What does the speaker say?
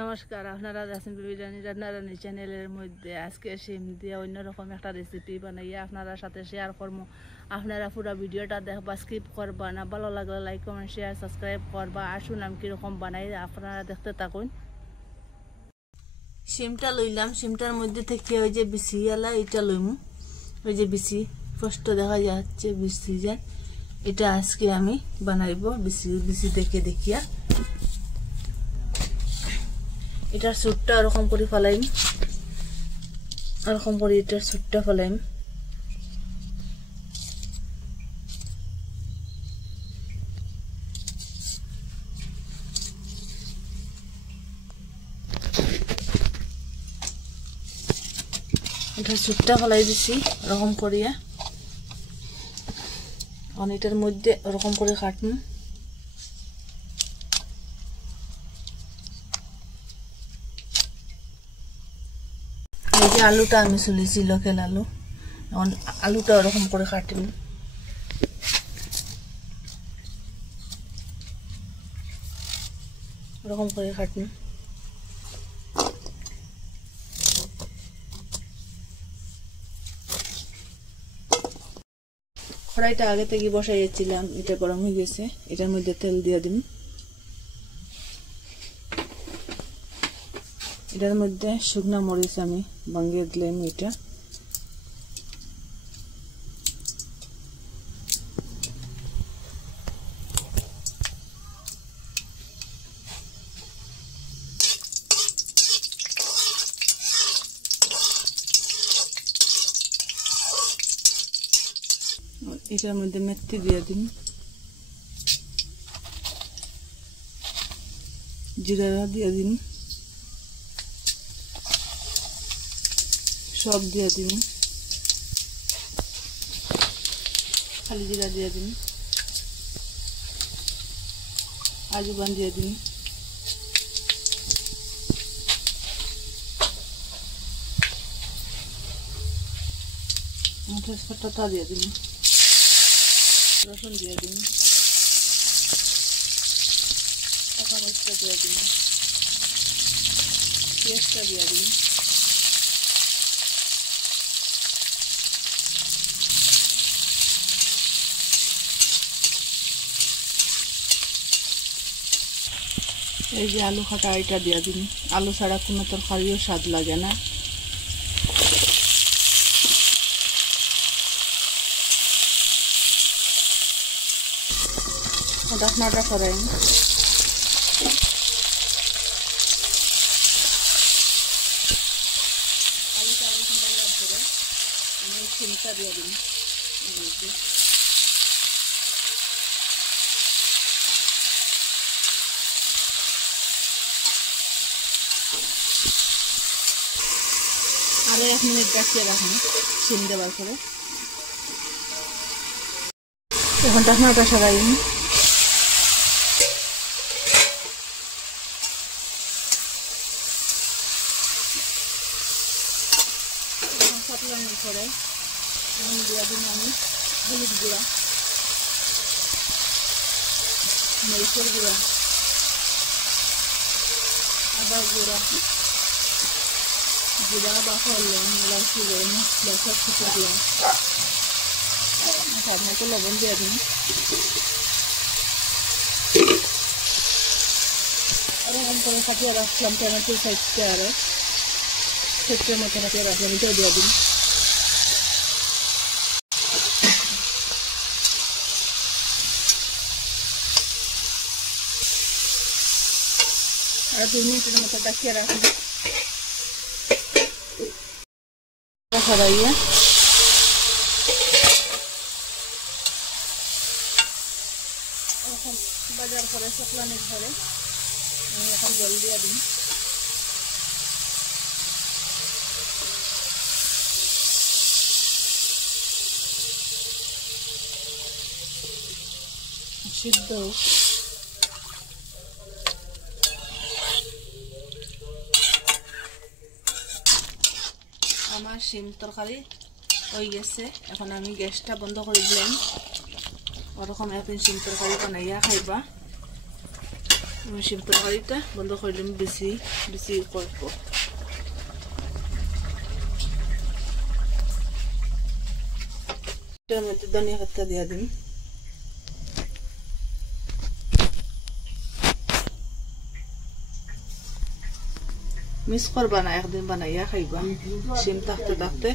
নমস্কার, আপনারা আছেন বিবিরানী রান্নারানি চ্যানেলের মধ্যে। আজকে শিম দিয়ে অন্যরকম একটা রেসিপি বানাইয়া আপনারা সাথে শেয়ার করবো। আপনারা পুরো ভিডিওটা দেখবা, স্কিপ করবা না। ভালো লাগলে লাইক কমেন্ট শেয়ার সাবস্ক্রাইব করবা। আসুন আমি কীরকম বানাই আপনারা দেখতে থাকুন। শিমটা লইলাম, শিমটার মধ্যে থেকে ওই যে বিচি এলা এটা লইমু। ওই যে বিচি স্পষ্ট দেখা যাচ্ছে বিচি যায়, এটা আজকে আমি বানাইব। বিচি দেখে দেখিয়া এটার সুটটা ওরকম করে ফেলাইম, ওরকম করে এটার সুটটা ফেলাইম। এটার সুটটা ফেলাই দিছি ওরকম করিয়া। এটার মধ্যে ওরকম করে কাটুন। এই যে আলুটা আমি চুলেছি, লোকেল আলু। এখন আলুটা ওরকম করে কাটিম। ওরকম করে কাটিম। কড়াইটা আগে থেকে বসাইছিলাম, এটা গরম হয়ে গেছে। এটার মধ্যে তেল দিয়ে দিন। এটার মধ্যে শুকনা মরিচ আমি ভাঙিয়ে দিলাম। এটা এটার মধ্যে মেথি দিয়ে দিন, জিরা দিয়ে দিন, সব দিয়ে দিন। খালি জিরা দিয়ে দিন, আজুবান দিয়ে দিন, তেজপাতা দিয়ে দিন, রসুন দিয়ে দিন, কাঁচা মরিচটা দিয়ে দিন, পেঁয়াজটা দিয়ে দিন। এই যে আলু কাটা এটা দিয়ে দিন। আলু ছাড়া কোনো তরকারিও স্বাদ লাগে না। ঢাকনাটা করাই। আলুটা এরকম ভালো করে আমি শিমটা দিয়ে দিন। আরো 1 মিনিট ডাকিয়ে রাখুন শিম দেওয়ার পরে। এখন ঢাকনাটা সরাই। পরে এখন দিয়ে দিন আমি হলুদ গুঁড়া, মরিচের গুঁড়া, আদা গুঁড়া, জিরা বা হলুদ, ইলাচি গুঁড়ো, মশলা সব কিছু দিলাম। স্বাদ মতো লবণ দিয়ে দিন। এরকম করে কাটিয়ে রাখলাম টমেটোর সাইজটা, আরো ছোট্টের মতো কাটিয়ে রাখলাম। এটাও দিয়ে দিন। আর 2 মিনিটের মতো ডাকিয়ে রাখুন। সরাইয়া এখন বাজার করে শুকলানির ঘরে আমি এখন জল দিয়ে দিন। সিদ্ধ আমার শিম তরকারি হয়ে গেছে। এখন আমি গ্যাসটা বন্ধ করে দিলাম। ওরকম এখন শিম তরকারি বানাইয়া খাইবা, আমি শিম তরকারিটা বন্ধ করলাম বেশি বেশি করব এটার মধ্যে ধনিয়া পাতা দিয়ে দিন মিস করবা না একদিন বানাইয়া খাইবা শিম থাকতে থাকতে